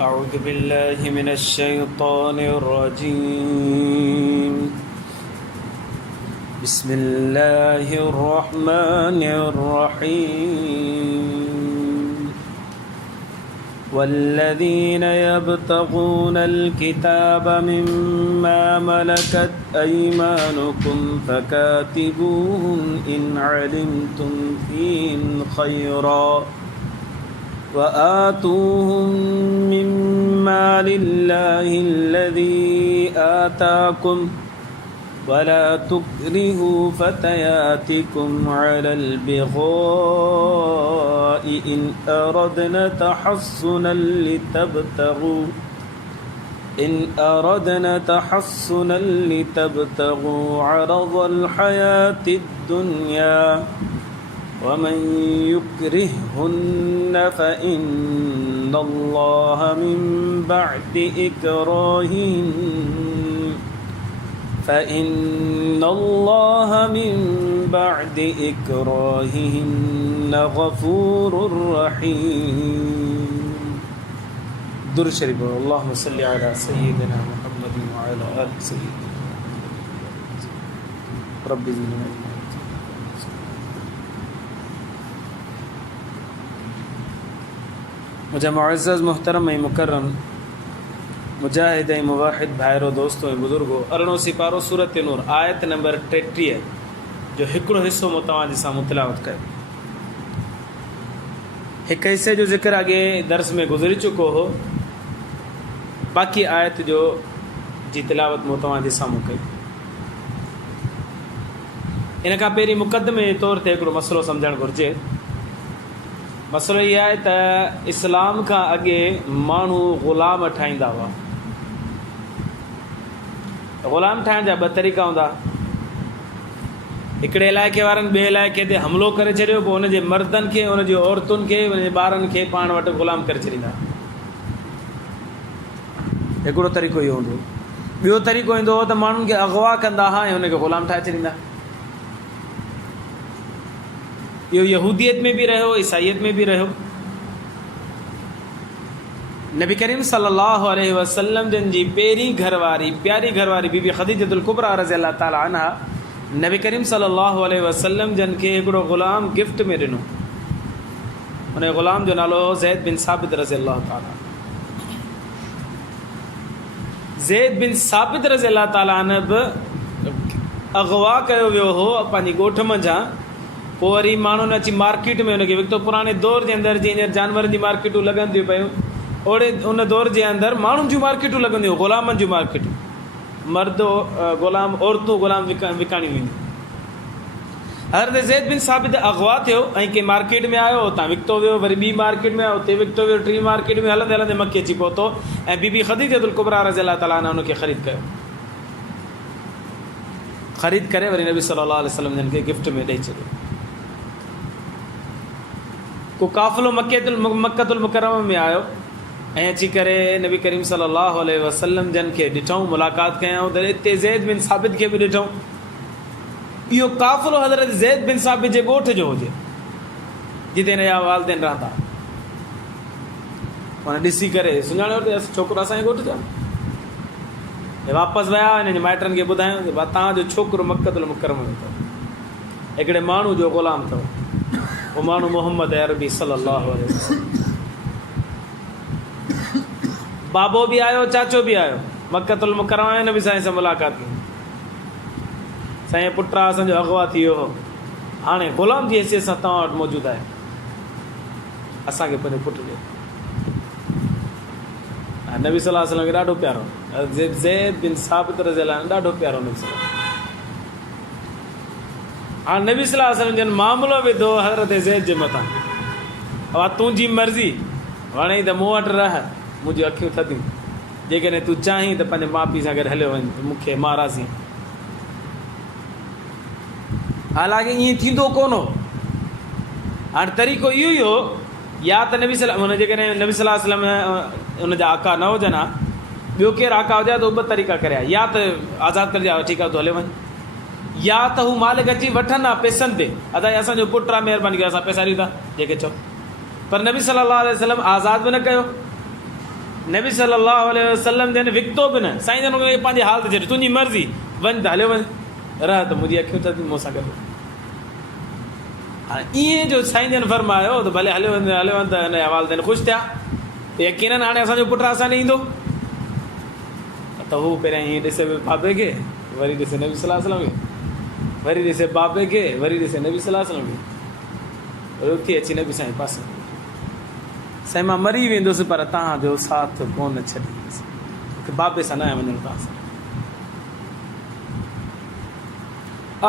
أعوذ بالله من الشيطان الرجيم بسم الله الرحمن الرحيم والذين يبتغون الكتاب مما ملكت أيمانكم فكاتبوهم إن علمتم فيهم خيرا وآتوهم مما لله الذي آتاكم ولا تكرهوا فتياتكم على البغاء إن أردنا تحصنا لتبتغوا عرض الحياة الدنيا ومن يكرههن فإن الله من بعد إكراههن غفور رحيم. درود شريف. اللهم صل على سيدنا محمد وعلى آل سيدنا رب زدنا علما. मुझे मुअज़्ज़ज़ मुहतरम ऐं मुकर्रम मुजाहिद ऐं मुवाहिद भाइरो दोस्तों ऐं बुज़ुर्गो अरिड़हों सिपारो सूरत नूर आयत नंबर 33 जो हिकिड़ो हिस्सो मूं तव्हांजे साम्हूं तिलावत कयो. हिकु हिस्से जो ज़िक्र अॻे दर्स में गुज़री चुको हो. बाक़ी आयत जो जी तिलावत मूं तव्हांजे साम्हूं कई. इन खां पहिरीं मुक़दमे जे तौर ते हिकिड़ो मसइलो सम्झणु घुरिजे. मसइलो इहो आहे त इस्लाम खां अॻे माण्हू ग़ुलाम ठाहींदा हुआ. ग़ुलाम ठाहिण जा ॿ तरीक़ा हूंदा. हिकिड़े इलाइक़े वारनि ॿिए इलाइक़े ते हमिलो करे छॾियो, पोइ हुनजे मर्दनि खे, हुनजी औरतुनि खे, हुनजे ॿारनि खे पाण वटि ग़ुलाम करे छॾींदा. हिकिड़ो तरीक़ो इहो हूंदो. ॿियो तरीक़ो ईंदो हो त माण्हुनि खे अगवा कंदा हुआ ऐं हुनखे ग़ुलाम ठाहे छॾींदा. इहो यहूदियत में भी रहियो, ईसाईयत में भी रहियो. नबी करीम सल्लल्लाहु अलैहि वसल्लम जन जी पहिरीं घरवारी, प्यारी घरवारी बीबी ख़दीजतुल कुबरा रज़ी अल्लाह ताला अन्हा नबी करीम सल्लल्लाहु अलैहि वसल्लम जन खे हिकिड़ो ग़ुलाम गिफ्ट में ॾिनो. हुन ग़ुलाम जो नालो ज़ैद बिन साबित रज़ी अल्लाह ताला. ज़ैद बिन साबित रज़ी अल्लाह ताला अन्हु बि अगवा कयो वियो हो पंहिंजी ॻोठ मंझां. पोइ वरी माण्हुनि अची मार्केट में हुनखे विकितो. पुराणे दौर जे अंदरि जीअं जानवरनि जी मार्केटूं लॻंदियूं पियूं, ओड़े उन दौर जे अंदरि माण्हुनि जूं मार्केटूं लॻंदियूं, ग़ुलामनि जूं मार्केटूं. मर्द ग़ुलाम, औरतूं ग़ुलाम विकाणियूं वेंदियूं. हज़रत ज़ैद बिन साबित अगवा थियो ऐं कंहिं मार्केट में आयो, हुतां विकितो वियो. वरी ॿी मार्केट में आयो, हुते विकितो वियो. टी मार्केट में हलंदे हलंदे मके अची पहुतो ऐं बीबी ख़दीजतुल कुबरा रज़ी अल्लाह ताला अन्हा हुनखे ख़रीद कयो. ख़रीद करे वरी नबी सल्लल्लाहु अलैहि वसल्लम जन खे गिफ्ट में ॾेई छॾियो. को काफ़िलो मक्कतुल मुकरमा में आयो ऐं अची करे नबी करीम सल्लल्लाहु अलैहि वसल्लम जन खे ॾिठऊं, मुलाक़ात कयऊं. त हिते ज़ैद बिन साबित खे बि ॾिठऊं. इहो काफ़िलो हज़रत ज़ैद बिन साबित जे ॻोठ जो हुजे, जिते हिन जा वालिदैन रहंदा. हुन ॾिसी करे सुञाणे वरितो, छोकिरो असांजे ॻोठ जो. वापसि विया, हिन जे माइटनि खे ॿुधायूं त तव्हांजो छोकिरो मक्कतुल मुकरमा में अथव, हिकिड़े माण्हू जो ग़ुलाम अथव. वो माण्हू मोहम्मद अरबी सल्लल्लाहु अलैहि वसल्लम. बाबो भी आयो, चाचो भी आयो. मक्कतुल मुकरमा में नबी साईं सां मुलाक़ात कई. साईं पुट असांजो अगवा थी वियो हो, हाणे ग़ुलाम जी हैसियत सां तव्हां वटि मौजूदु आहे, असांखे पंहिंजो पुटु ॾियो. नबी सल्लल्लाहु अलैहि वसल्लम खे ॾाढो प्यारो. ज़ैद बिन साबित रज़ी अल्लाह अन्हु ॾाढो प्यारो नबी सल्लल्लाहु. हाणे नबी सल्लल्लाहु अलैहि वसल्लम जन मामिलो विधो हज़रत ज़ैद जे मथां. तुंहिंजी मर्ज़ी, वणे त मूं वटि रह, मुंहिंजूं अखियूं थधियूं. जेकॾहिं तूं चाहीं त पंहिंजे माउ पीउ सां गॾु हलियो वञ, मूंखे मां राज़ी. हालांकि ईअं थींदो कोन हो. हाणे तरीक़ो इहो ई हो, या त नबी सल्लल्लाहु जेकॾहिं नबी सल्लल्लाहु अलैहि वसल्लम हुनजा आका न हुजनि हा, ॿियो केरु आका हुजे त उहे ॿ तरीक़ा करिया. या त आज़ादु करे ॾिया, ठीकु आहे तूं हले वञ. या त हू मालिक अची वठनि हा पैसनि ते, अदा असांजो पुटु आहे, महिरबानी करे असां पैसा ॾींदा जेके चओ. पर नबी सल्लल्लाहु अलैहि वसल्लम आज़ादु बि न कयो नबी सल्लल्लाहु अलैहि वसल्लम जन विकतो बि न, साईं जन हुनखे पंहिंजे हाल ते छॾे, तुंहिंजी मर्ज़ी, वञ त हलियो वञ, रह त मुंहिंजी अखियूं त मूंसां गॾु। हाणे ईअं जो साईं जन फरमायो त भले हलियो वञ त हिन हवाले ते ख़ुशि थिया, यकीननि हाणे असांजो पुटु असां ॾे ईंदो, त हू पहिरियां हीअं ॾिसे बाबे खे, वरी ॾिसे नबी सल्लल्लाहु अलैहि वसल्लम खे, वरी ॾिसे बाबे खे, वरी ॾिसे नबी सल्लल्लाहु अलैहि वसल्लम खे, वरी उथी अची नबी साईं पासे, साईं मां मरी वेंदुसि पर तव्हांजो साथ कोन छॾींदुसि, मूंखे बाबे सां न आहे वञणु तव्हां सां,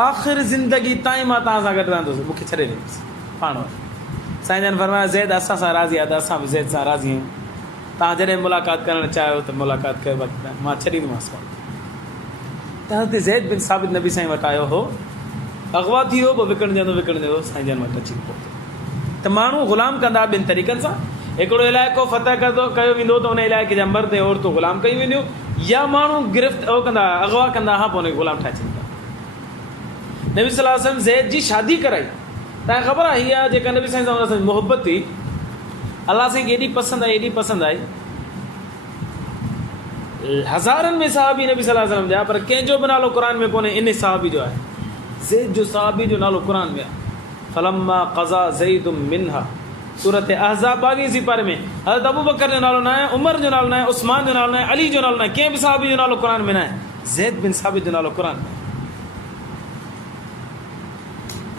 आख़िर ज़िंदगी ताईं मां तव्हां सां गॾु रहंदुसि, मूंखे छॾे ॾींदुसि पाण वटि। साईं जन फरमाया ज़ैद असां सां राज़ी आहे त असां बि ज़ैद सां राज़ी आहियूं, तव्हां जॾहिं मुलाक़ात करणु चाहियो त मुलाक़ात कयो, मां छॾींदोमांसि। त हुते ज़ैद बिन साबित नबी साईं वटि आयो हो, अगवा थी वियो, पोइ विकिणजंदो साईं जन वटि अची पहुतो। त माण्हू ग़ुलाम कंदा ॿिनि तरीक़नि सां, हिकिड़ो इलाइक़ो फतह कयो वेंदो त उन इलाइक़े जा मर्द ऐं औरतूं ग़ुलाम कयूं वेंदियूं, या माण्हू गिरफ़्त कंदा अगवा कंदा, हा पोइ हुनखे ग़ुलाम ठाहे छॾींदा। नबी सल्लल्लाहु अलैहि वसल्लम ज़ैद जी शादी कराई, तव्हांखे ख़बर आहे हीअ जेका नबी साईं सां हुन मोहबत हुई, अलाह साईं खे एॾी पसंदि आई, एॾी पसंदि आई, हज़ारनि में सहाबी नबी सल्लल्लाहु अलैहि वसल्लम जा, पर कंहिंजो बि नालो क़ुर में कोन्हे, इन सहाबी जो आहे, ज़ैद जो सहाबी जो नालो क़ुर में आहे। फलम्मा क़ज़ा ज़ैदुम मिन्हा, सूरत अहज़ाब 22 पारे में, हज़रत अबू बकर जो नालो न आहे, उमर जो नालो न आहे, उस्मान जो नालो न आहे, अली जो नालो न आहे, कंहिं बि सहाबी जो नालो क़ुर में न आहे, ज़ैद बिन साबित जो नालो क़ुर में आहे।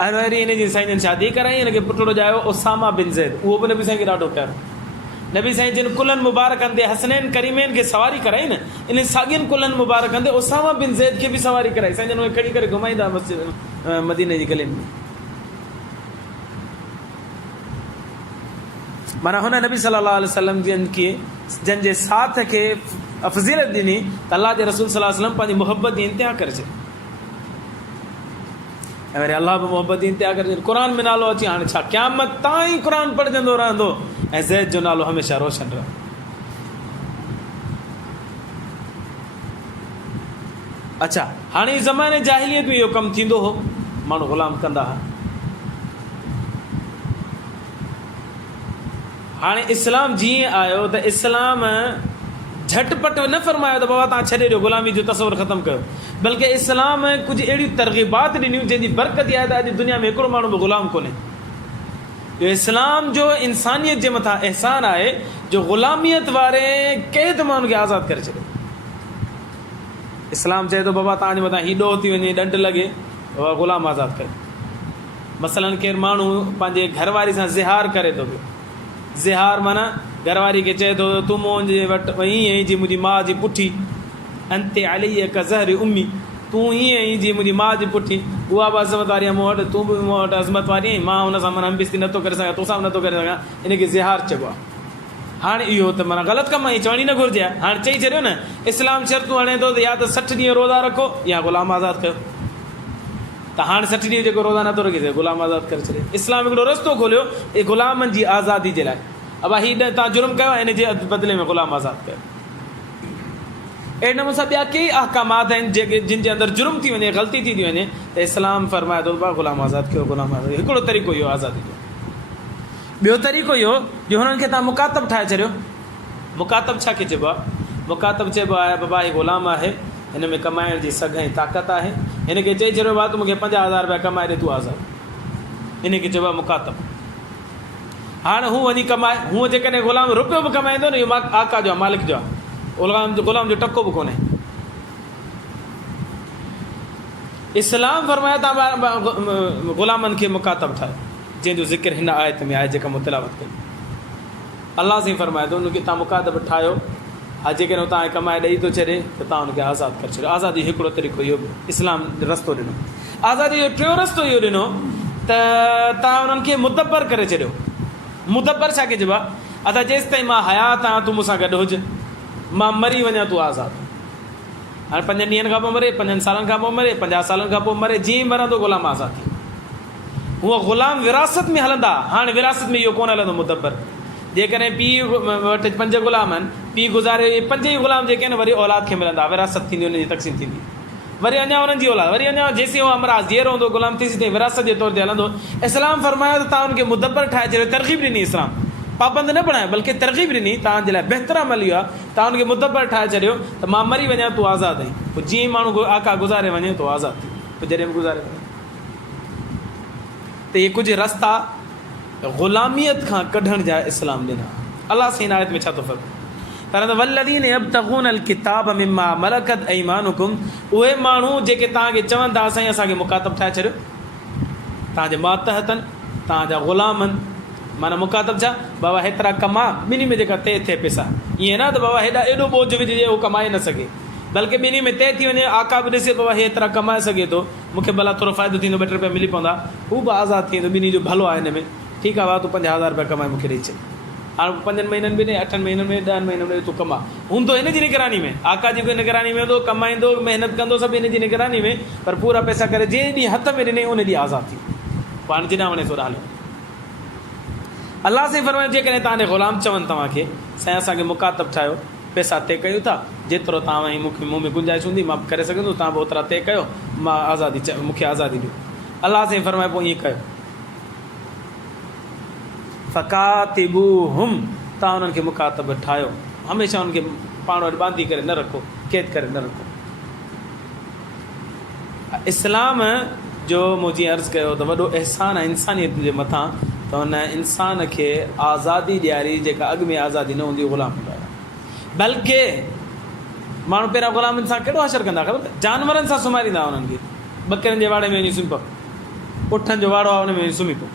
वरी हिन जी साईं जन शादी कराई, हिनखे पुटड़ो ॼायो उसामा बिन ज़ैद, उहो बि नबी साईं खे ॾाढो प्यारो। नबी साईं जिन कुलनि मुबारकनि ते हसनैन करीमैन खे सवारी कराई न, इन साॻियुनि कुलनि मुबारकनि ते उसामा बिन ज़ैद खे बि सवारी कराई, साईं जन उहे खणी करे घुमाईंदा मस्जिद मदीने जी गलियुनि में। माना हुन नबी सल्लल्लाहु अलैहि वसल्लम जिन जे साथ खे फ़ज़ीलत ॾिनी, त अलाह जे रसूल सल्लल्लाहु अलैहि वसल्लम पंहिंजी मोहबत जी इंतिहा करे छॾी, ऐं वरी अलाह बि मोहबत जी इंतिहा करे छॾी। क़ुर में नालो अची, हाणे छा क़यामत ताईं क़ुर पढ़जंदो रहंदो, ऐं ज़ैद जो नालो हमेशह रोशन रहंदो। अच्छा, हाणे ज़माने जाहिलियत में इहो कमु थींदो हो, माण्हू ग़ुलाम कंदा हुआ। हाणे इस्लाम जीअं आयो त इस्लाम झटपट न फरमायो त बाबा तव्हां छॾे ॾियो, ग़ुलामी जो तस्वुरु ख़तमु कयो, बल्कि इस्लाम कुझु अहिड़ियूं तरग़ीबात ॾिनियूं जंहिंजी बरकत आहे त अॼु दुनिया में हिकिड़ो माण्हू बि ग़ुलाम कोन्हे। इहो इस्लाम जो इंसानियत जे मथां अहसान आहे जो ग़ुलामियत वारे कंहिं त माण्हू खे आज़ादु करे छॾियो। इस्लाम चए थो बाबा तव्हांजे मथां हीउ ॾोह थी वञे, ॾंढ लॻे, बाबा ग़ुलाम आज़ादु कयो। मसलन केरु माण्हू पंहिंजे घरवारी सां ज़िहार करे थो पियो, ज़िहार माना घरवारी खे चए थो तूं मुंहिंजे वटि ईअं ई जी मुंहिंजी माउ जी पुठी, अंते अलैया का ज़हर उम्मी, तूं ईअं ई जी मुंहिंजी माउ जी पुठी, उहा बि अज़मत वारी आहे मूं वटि, तूं बि मूं वटि अज़मत वारी आहीं, मां हुन सां माना हमबिस्ती नथो करे सघां, तोसां बि नथो करे सघां, इनखे ज़िहार चइबो आहे। हाणे इहो त माना ग़लति कमु आहे, चवणी न घुरिजे आहे। हाणे चई छॾियो न, इस्लाम शर्तूं हणे थो त या त 60 ॾींहं रोज़ा रखो या ग़ुलाम आज़ादु कयो, त हाणे 60 ॾींहं जेको रोज़ा नथो रखी सघे ग़ुलाम आज़ादु करे छॾे। इस्लाम हिकिड़ो रस्तो खोलियो ग़ुलामनि जी आज़ादी जे लाइ, अब हीअ तव्हां जुर्म कयो, हिन जे बदिले में ग़ुलाम आज़ादु कयो। अहिड़े नमूने सां ॿिया कई अहकामात आहिनि जेके जिन जे अंदरि जुर्म थी वञे, ग़लती थी वञे, त इस्लाम फरमाए थो ग़ुलाम आज़ादु कयो, ग़ुलाम आज़ादु। हिकिड़ो तरीक़ो इहो आज़ादी जो। ॿियो तरीक़ो इहो जो हुननि खे तव्हां मुकातब ठाहे छॾियो। मुकातब छा खे चइबो आहे? मुकातब चइबो आहे बाबा हीउ ग़ुलाम आहे, हिन में कमाइण जी सघ ऐं ताक़त आहे, हिन खे चई छॾियो आहे त मूंखे 50,000 रुपया कमाए ॾे, तूं आज़ादु, इन खे चइबो आहे मुकातब। हाणे हू वञी कमाए, हूअं जेकॾहिं ग़ुलाम रुपयो बि कमाईंदो न, इहो आका जो आहे, मालिक जो आहे, ग़ुलाम जो टको बि कोन्हे। इस्लाम फरमाया तव्हां ग़ुलामनि खे मुकातब ठाहियो, जंहिंजो ज़िक्र हिन आयत में आहे जेका मूं तिलावत कई। अलाह साईं फरमाए थो उनखे तव्हां मुकातब ठाहियो, हा जेकॾहिं तव्हांखे कमाए ॾेई थो छॾे त तव्हां हुनखे आज़ादु करे छॾियो। आज़ादी हिकिड़ो तरीक़ो इहो बि इस्लाम रस्तो ॾिनो। आज़ादी जो टियों रस्तो इहो ॾिनो त तव्हां उन्हनि खे मुदबर करे छॾियो। मुदबर छा खे चइबो आहे? अदा जेसि ताईं मां हयात आहियां तूं मूंसां गॾु हुज, मां मरी वञा तूं आज़ादु। हाणे 5 ॾींहंनि खां पोइ मरे, 5 सालनि खां पोइ मरे, 50 सालनि खां पोइ मरे, जीअं मरंदो ग़ुलाम आज़ादु थी। हूअं ग़ुलाम विरासत में हलंदा, हाणे विरासत में इहो कोन हलंदो मुदबर। जेकॾहिं पीउ वटि 5 ग़ुलाम आहिनि, पीउ गुज़ारे 5 ई ग़ुलाम जेके आहिनि वरी औलाद खे मिलंदा, विरासत थींदी, हुनजी तक़सीम थींदी, वरी अञा हुननि जी औलाद, वरी अञा जेसीं उहो अमराज़ जीअं रहंदो ग़ुलाम थी, विरासत जे तौर ते हलंदो। इस्लाम फरमायो त तव्हां हुनखे मुदबर ठाहे छॾियो, तरग़ीब ॾिनी इस्लाम। पाबंद न बणायो बल्कि तरग़ीब ॾिनी तव्हांजे लाइ बहितर अमल इहो आहे तव्हां हुनखे मुदब्बर ठाहे छॾियो त मां मरी वञा तूं आज़ादु आहीं पोइ जीअं ई माण्हू आका गुज़ारे वञे तो आज़ादु थी पोइ जॾहिं बि गुज़ारे वञे त इहे कुझु रस्ता ग़ुलामियत खां कढण जा इस्लाम ॾिना अलाह साईं आयत में छा थो फर्क़ु पर वल्लज़ीन यब्तगून अलकिताब मिम्मा मलकत ऐमानुकुम उहे माण्हू जेके तव्हांखे चवनि था साईं असांखे मुकातब ठाहे छॾियो तव्हांजे मातहतनि तव्हांजा ग़ुलामनि माना मुकातब छा बाबा हेतिरा कमा ॿिन्ही में जेका तय थिए पैसा ईअं न त बाबा हेॾा एॾो बोझ विझिजे उहो कमाए न सघे बल्कि ॿिन्ही में तय थी वञे आका बि ॾिसे बाबा हे एतिरा कमाए सघे थो मूंखे भला थोरो फ़ाइदो थींदो 2 रुपया मिली पवंदा हू बि आज़ादु थी वेंदो ॿिन्ही जो भलो आहे हिन में ठीकु आहे भाउ तूं 50,000 रुपया कमाए मूंखे ॾेई छॾ हाणे 5 महीननि में ॾे 8 महीननि में 10 महीननि में तूं कमा हूंदो हिन जी निगरानी में आका जी बि निगरानी में हूंदो कमाईंदो महिनत कंदो सभु हिन जी निगरानी में पर पूरा पैसा करे जंहिं ॾींहुं हथ में ॾिने उन ॾींहुं आज़ादु थी पाण जिॾां वञे थो हलो अलाह साईं फरमाए जेकॾहिं तव्हांजे ग़ुलाम चवनि तव्हांखे साईं असांखे मुकातब ठाहियो पैसा तय कयूं था जेतिरो तव्हां मूंखे मुंहुं में गुंजाइश हूंदी मां करके सघंदो तव्हां बि ओतिरा तय कयो मां आज़ादी मूंखे आज़ादी ॾियो अलाह साईं फरमाए पोइ ईअं कयो फ़कातिबूहुम तव्हां उन्हनि खे मुकातब ठाहियो हमेशह उन्हनि खे पाण वटि बांधी करे न रखो क़ैद करे न रखो इस्लाम जो मूं जीअं अर्ज़ु कयो त वॾो अहसान आहे इंसानियत जे मथां त हुन इंसान खे आज़ादी ॾियारी जेका अॻु में आज़ादी न हूंदी ग़ुलाम हूंदा हुआ बल्कि माण्हू पहिरियां ग़ुलामनि सां कहिड़ो असरु कंदा ख़बर जानवरनि सां सुम्हारींदा हुननि खे बकरियुनि जे वाड़े में वञी सुम्ही पओ उठनि जो वाड़ो आहे हुन में वञी सुम्ही पओ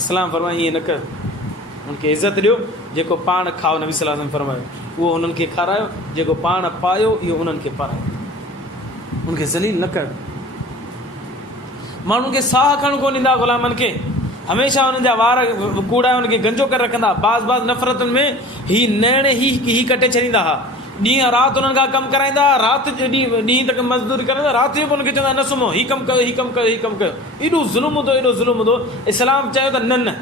इस्लाम फरमाए ईअं न कर हुनखे इज़त ॾियो जेको पाण खाओ नबी सल्लल्लाहु अलैहि वसल्लम फरमायो उहो हुननि खे खारायो जेको पाण पायो इहो उन्हनि खे पारायो उनखे ज़लील न कर माण्हुनि खे साह खणणु कोन ॾींदा ग़ुलामनि खे हमेशह हुननि जा वार कूड़ा हुनखे गंजो करे रखंदा बाज़ नफ़रतुनि में हीअ नैण ही कटे छॾींदा हुआ ॾींहं राति हुननि खां कमु कराईंदा राति जो ॾींहं तक मज़दूरी कराईंदा राति जो बि हुनखे चवंदा न सुम्हो हीअ कमु कयो हीअ कमु कयो हीअ कमु कयो एॾो ज़ुल्म हूंदो एॾो ज़ुल्म हूंदो इस्लाम चयो त न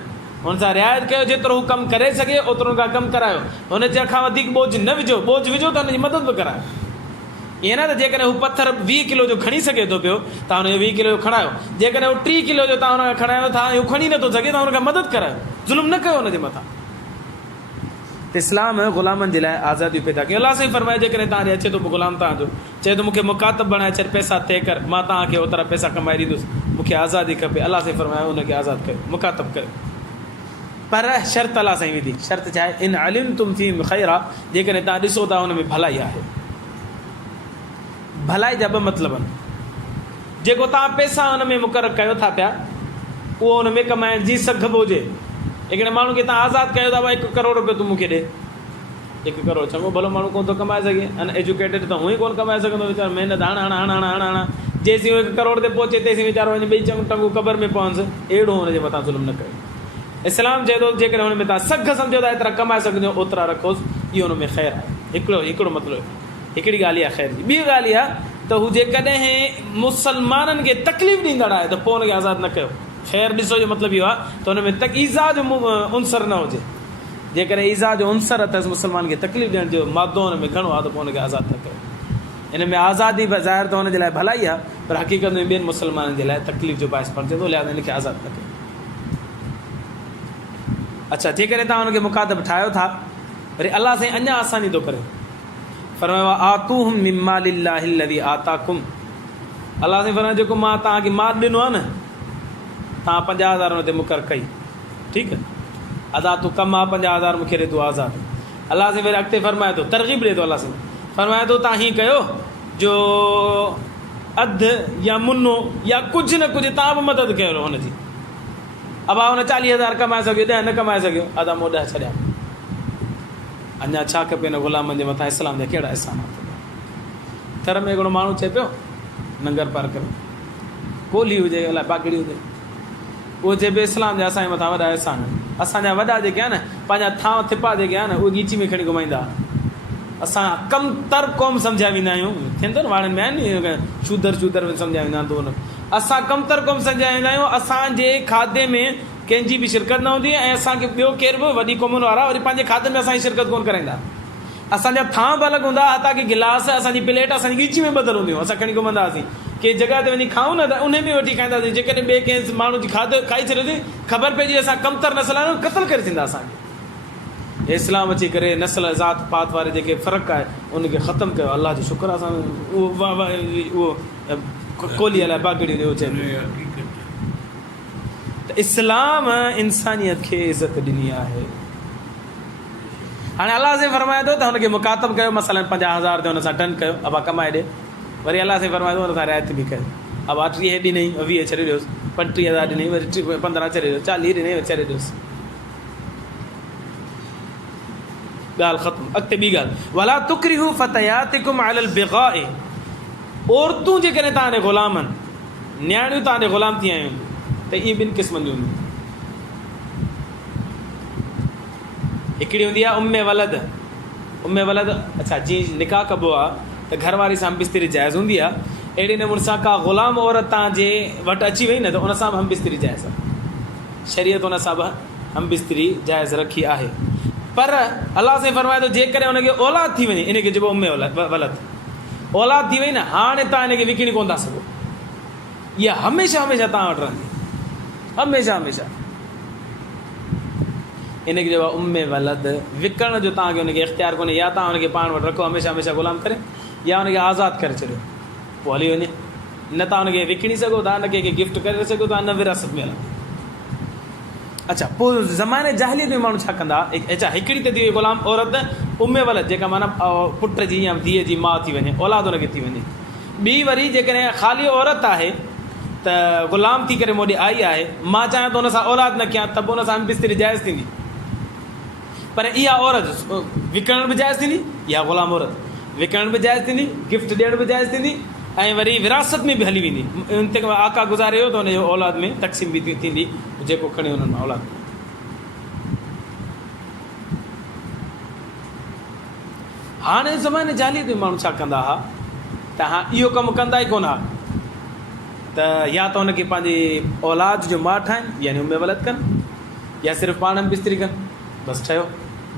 हुन सां रिआयत कयो जेतिरो हू कमु करे सघे ओतिरो हुन खां कमु करायो हुनजे खां वधीक बोझ न विझो बोझ विझो त हुनजी मदद बि करायो ईअं न त जेकॾहिं हू पथर 20 किलो जो खणी सघे थो पियो तव्हां हुनजो 20 किलो जो खणायो जेकॾहिं हू 3 किलो जो तव्हां हुनखे खणायो था हू खणी नथो सघे तव्हां हुनखे मदद करायो ज़ुल्म न कयो हुनजे मथां त इस्लाम ग़ुलामनि जे लाइ आज़ादियूं पैदा कयूं अलाह साईं फरमाए जेकॾहिं तव्हांजे अचे थो ग़ुलाम तव्हांजो चए थो मूंखे मुकातब बणाए छॾ पैसा तय कर मां तव्हांखे ओतिरा पैसा कमाए ॾींदुसि मूंखे आज़ादी खपे अलाह साईं फरमाए हुनखे आज़ादु कयो मुकातब कयो पर शर्त अलाह साईं विधी शर्त छा आहे इन अलिमतुम फीहिम ख़ैरा जेकॾहिं तव्हां ॾिसो था हुन में भलाई आहे भलाई जा 2 मतिलब आहिनि जेको तव्हां पैसा हुन में मुक़ररु कयो था पिया उहो हुन में कमाइण जी सघ हुजे हिकिड़े माण्हू खे तव्हां आज़ादु कयो था 1 करोड़ रुपयो तूं मूंखे ॾे 1 करोड़ चङो भलो माण्हू कोन थो कमाए सघे अनएजुकेटेड त हूअं ई कोन कमाए सघंदो वीचारो महिनत हणा जेसीं 1 करोड़ ते पहुचे तेसीं वीचारो वञी ॿई टंगू क़बर में पहुंसि अहिड़ो हुनजे मथां ज़ुल्म न कयो इस्लाम चए थो जेकॾहिं हुन में तव्हां सघ सम्झो था एतिरा कमाए सघंदो ओतिरा रखोसि इहो हुन में ख़ैरु आहे हिकिड़ो मतिलबु हिकिड़ी ॻाल्हि आहे ख़ैर जी ॿी ॻाल्हि इहा त हू जेकॾहिं मुसलमाननि खे तकलीफ़ ॾींदड़ आहे त पोइ हुनखे आज़ादु न कयो ख़ैर ॾिसो जो मतिलबु इहो आहे त हुन में ईज़ा जो उनसर न हुजे जेकॾहिं ईज़ा जो उनसर अथसि मुसलमान खे तकलीफ़ ॾियण जो मादो हुन में घणो आहे त पोइ हुनखे आज़ादु न कयो हिन में आज़ादी ज़ाहिर त हुनजे लाइ भलाई आहे पर हक़ीक़त में ॿियनि मुसलमाननि जे लाइ तकलीफ़ जो बाहिस बणिजे थो लिहाज़ा हिनखे आज़ादु न कयो अच्छा जेकॾहिं तव्हां हुनखे मुकातब ठाहियो था वरी अलाह साईं अञा आसानी थो करे फरमायो आतूहुम मिम्मा लिल्लाहि लज़ी आताकुम अलाह साईं फरमायो जेको मां तव्हांखे माल ॾिनो आहे न तव्हां 50,000 हुन ते मुक़ररु कई ठीकु आहे अदा तूं कमु आहे 50,000 मूंखे ॾे थो आज़ादु अलाह साईं वरी अॻिते फरमाए थो तरग़ीब ॾिए थो अलाह साईं फरमाए थो तव्हां हीअं कयो जो अधु या मुनो या कुझु न कुझु तव्हां बि मदद कयो हुनजी अबा हुन 40,000 कमाए सघियो 10 न कमाए सघियो अदा मूं 10 छॾिया अञा छा खपे न ग़ुलामनि जे मथां इस्लाम जा कहिड़ा अहसान थर में हिकिड़ो माण्हू चए पियो नंगर पार करे कोली हुजे अलाए पाकड़ी हुजे उहो चए पियो इस्लाम जा असांजे मथां वॾा अहसान असांजा वॾा जेके आहे न पंहिंजा थांव थिपा जेके आहे न उहे गीची में खणी घुमाईंदा असां कमतर क़ौम सम्झिया वेंदा आहियूं थियनि थो न वाणनि में आहिनि नी शूदर में सम्झिया वेंदा आहिनि त उन असां कमतर क़ौम सम्झिया वेंदा आहियूं असांजे खाधे में कंहिंजी बि शिरकत न हूंदी ऐं असांखे ॿियो केर बि वॾी क़ौमुनि वारा वरी पंहिंजे खाधे में असांजी शिरकत कोन कराईंदा असांजा थांव बि अलॻि हूंदा हथा की गिलास असांजी प्लेट असांजी गीची में बदल हूंदियूं असां खणी घुमंदा हुआसीं के जॻह ते वञी खाऊं न त उन में वठी खाईंदासीं। जेकॾहिं ॿिए कंहिं माण्हू जी खाधो खाई छॾियोसीं, ख़बर पइजी असां कमतर नसल आहियूं, क़तल करे थींदा असांखे। इस्लाम अची करे नसल ज़ात पात वारे जेके फ़र्क़ु आहे उनखे ख़तमु कयो। अलाह जो शुक्र आहे असां उहो कोली लाइ बागड़ी ॾियो चए त इस्लाम इंसानियत खे इज़त ॾिनी आहे। हाणे अलाह साईं फरमाए थो त हुनखे मुकातब कयो, मसलन 50,000 ते हुन सां डन कयो, अबा कमाए ॾे। वरी अलाह साईं फरमाए थो हुन सां रिआयत बि कयो, अबा 30 ॾिनई 20 छॾे ॾियोसि, 35,000 ॾिनई वरी 15 छॾे ॾियोसि, 40 ॾिनई वरी छॾे ॾियोसि, ॻाल्हि ख़तमु। अॻिते ॿी ॻाल्हि, वला तुकरिहू फतयातिकुम अलल बिगाए, औरतूं जेकॾहिं तव्हांजे ग़ुलाम आहिनि, न्याणियूं तव्हांजे ग़ुलाम थी आहियूं त इहे 2 क़िस्मनि जूं हूंदियूं। हिकिड़ी हूंदी आहे उम्मे वलद। उम्मे वलद अच्छा जीअं निकाह कबो आहे त घरवारी सां बिस्तरी जाइज़ हूंदी आहे, अहिड़े नमूने सां का ग़ुलाम औरत तव्हांजे वटि अची वई न त उन सां बि हम बिस्तरी जाइज़ आहे। शरीयत उन सां बि हम बिस्तरी जाइज़ रखी आहे। पर अलाह साईं फरमाए थो जेकॾहिं हुनखे औलाद थी वञे, इनखे चइबो उम्मे वलद, औलाद थी वई न, हाणे तव्हां हिनखे विकिणी कोन था सघो। इहा हमेशह हमेशह तव्हां वटि रहंदी, हमेशह हमेशह। इनखे चइबो आहे उम्मे वलद। विकण जो तव्हांखे हुनखे इख़्तियार कोन्हे, या तव्हां हुनखे पाण वटि रखो हमेशह हमेशह ग़ुलाम करे, या हुनखे आज़ादु करे छॾियो, पोइ हली वञे। न तव्हां हुनखे विकिणी सघो था, न कंहिंखे गिफ्ट करे सघो था, न विरासत में हलंदी। अच्छा, पोइ ज़माने जाहिलियत में माण्हू छा कंदा, अच्छा हिकिड़ी त थी वई ग़ुलाम औरत उम्मे वलद, जेका माना पुट जी या धीअ जी माउ थी वञे, औलाद हुनखे थी वञे। ॿी वरी जेकॾहिं ख़ाली औरत आहे त ग़ुलाम थी करे मोॾे आई आहे, मां चाहियां त हुन सां औलाद न कयां, त पोइ हुन सां बिस्तरी जाइज़ थींदी। पर इहा औरत विकिणण बि जाइज़ थींदी, इहा ग़ुलाम औरत विकिणण बि जाइज़ थींदी, गिफ्ट ॾियण बि जाइज़ थींदी, ऐं वरी विरासत में बि हली वेंदी। उन ते आका गुज़ारे वियो त हुनजो औलाद में तक़सीम बि थींदी, जेको खणे हुननि मां औलाद। हाणे ज़माने जाहिलियत में माण्हू छा कंदा हुआ त हा इहो कमु कंदा ई कोन हा, त या त हुनखे पंहिंजी औलाद जो माउ ठाहिनि, यानी उम्मे वलद कनि, या सिर्फ़ु पाण में बिस्तरी कनि, बसि ठहियो,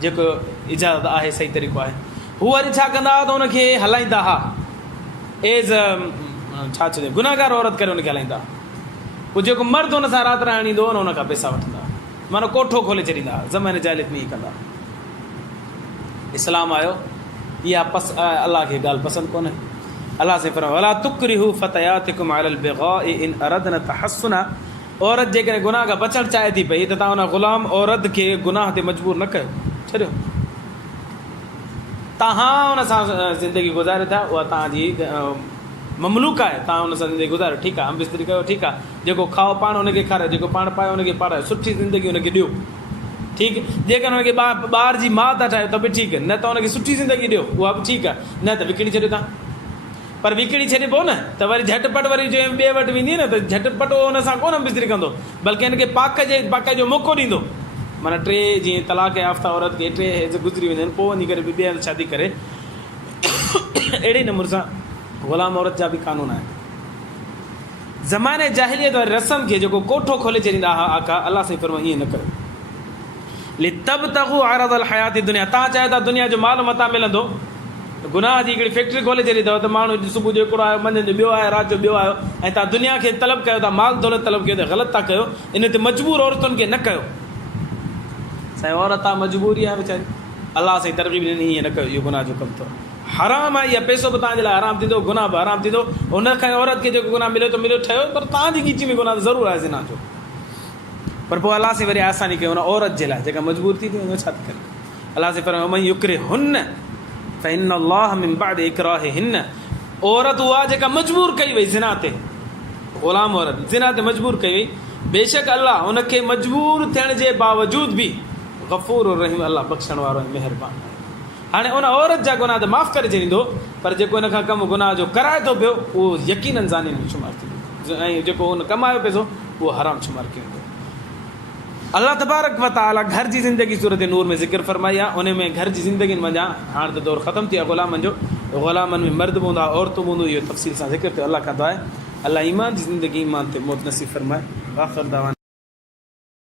जेको इजाज़त आहे सही तरीक़ो आहे। हू वरी छा कंदा हुआ त हुनखे हलाईंदा हुआ एज़ छा चइजे गुनाहगार औरत करे हुनखे हलाईंदा। पोइ जेको मर्द हुन सां राति रहण ईंदो हुन खां पैसा वठंदा, माना कोठो खोले छॾींदा। ज़माने जाहिलियत में ई कंदा। इस्लाम आयो, इहा अलाह खे ॻाल्हि पसंदि कोन्हे। अलाह से फरमायो वला तुकरिहू फतयातिकुम अलल बिगाए इन अरदन तहस्सुना, औरत जेकॾहिं गुनाह खां बचणु चाहे थी पई त तव्हां हुन ग़ुलाम औरत खे गुनाह ते मजबूर न कयो, छॾियो। तव्हां हुन सां ज़िंदगी गुज़ारे था, उहा तव्हांजी ममलूक आहे, तव्हां हुन सां ज़िंदगी गुज़ारियो, ठीकु आहे, हम बिस्तरी कयो, ठीकु आहे, जेको खाओ पाण हुनखे खारायो, जेको पाण पायो हुनखे पारायो, सुठी ज़िंदगी हुनखे ॾियो, ठीकु। जेकॾहिं हुनखे ॿार जी माउ था ठाहियो त बि ठीकु, न त हुनखे सुठी ज़िंदगी ॾियो, उहा बि ठीकु आहे, न त विकिणी छॾियो तव्हां। पर विकिणी छॾे पोइ न त वरी झटिपट वरी जो ॿिए वटि वेंदी न त झटिपट हुन सां कोन बिस्तरी कंदो, बल्कि हिनखे पाक जो मौक़ो ॾींदो। माना 3 जीअं तलाक याफ़्ता औरत खे 3 हेज़ गुज़री वञनि, पोइ वञी करे ॿिए हंधि शादी करे, अहिड़े नमूने सां ग़ुलाम औरत जा बि कानून आहिनि। ज़माने जाहिलियत वारी रस्म खे जेको कोठो खोले छॾींदा हुआ आका, अलाह साईं फरमायो ईअं न कयो। लितबतगू अरदल हयाती दुनिया, तव्हां चाहियो था दुनिया जो माल मता मिलंदो, गुनाह जी हिकिड़ी फैक्ट्री खोले छॾी अथव त माण्हू सुबुह जो हिकिड़ो आयो, मंझंदि जो ॿियो आयो, राति जो ॿियो आयो, ऐं तव्हां दुनिया खे तलब कयो था, माल दौलत तलब कयो त ग़लति था कयो। इन ते मजबूर औरतुनि खे न कयो। साईं औरत आहे मजबूरी आहे वीचारी, अलाह साईं तरक़ीब ॾिनी, ईअं न कयो, इहो गुनाह जो कमु अथव, हराम आहे। इहा पैसो बि तव्हांजे लाइ हराम थींदो, गुनाह बि हराम थींदो। हुनखे औरत खे जेको गुनाह मिले थो मिलियो, ठहियो, पर तव्हांजी ॻीची में गुनाह ज़रूरु आहे ज़िना जो। पर पोइ अलाह साईं वरी आसानी कयो हुन औरत जे लाइ जेका मजबूर थी हुन छा थी करे। अलाह साईं फरमायो मन युक्रिहुन्न फ़इन्न अल्लाह मिन बअद इक्राहिहिन्न, औरत उहा जेका मजबूर कई वई ज़िना ते, ग़ुलाम औरत ज़िना ते मजबूर कई वई, बेशक अल्लाह हुनखे मजबूर थियण जे बावजूद बि गफ़ूर रहीम, अल्लाह बख़्शण वारो ऐं महिरबान। हाणे उन औरत जा गुनाह त माफ़ु करे छॾींदो, पर जेको हिन खां कमु गुनाह जो कराए थो पियो उहो यकीननि ज़ानियुनि में शुमार थींदो, ऐं जेको हुन कमायो पैसो उहो हराम शुमार कयो वेंदो। अल्लाह तबारक व तआला घर जी ज़िंदगी सूरत नूर में ज़िक्र फरमाई आहे। उन में घर जी ज़िंदगी मंझां हाणे त दौर ख़तमु थी आहे ग़ुलामनि जो, ग़ुलामनि में मर्द बि हूंदा, औरतूं बि हूंदियूं, इहो तफ़सील सां ज़िक्र थियो। अल्लाह खां दुआ आहे अल्लाह ईमान जी ज़िंदगी ईमान ते मौत नसीब फरमाए। आख़िर दावाना।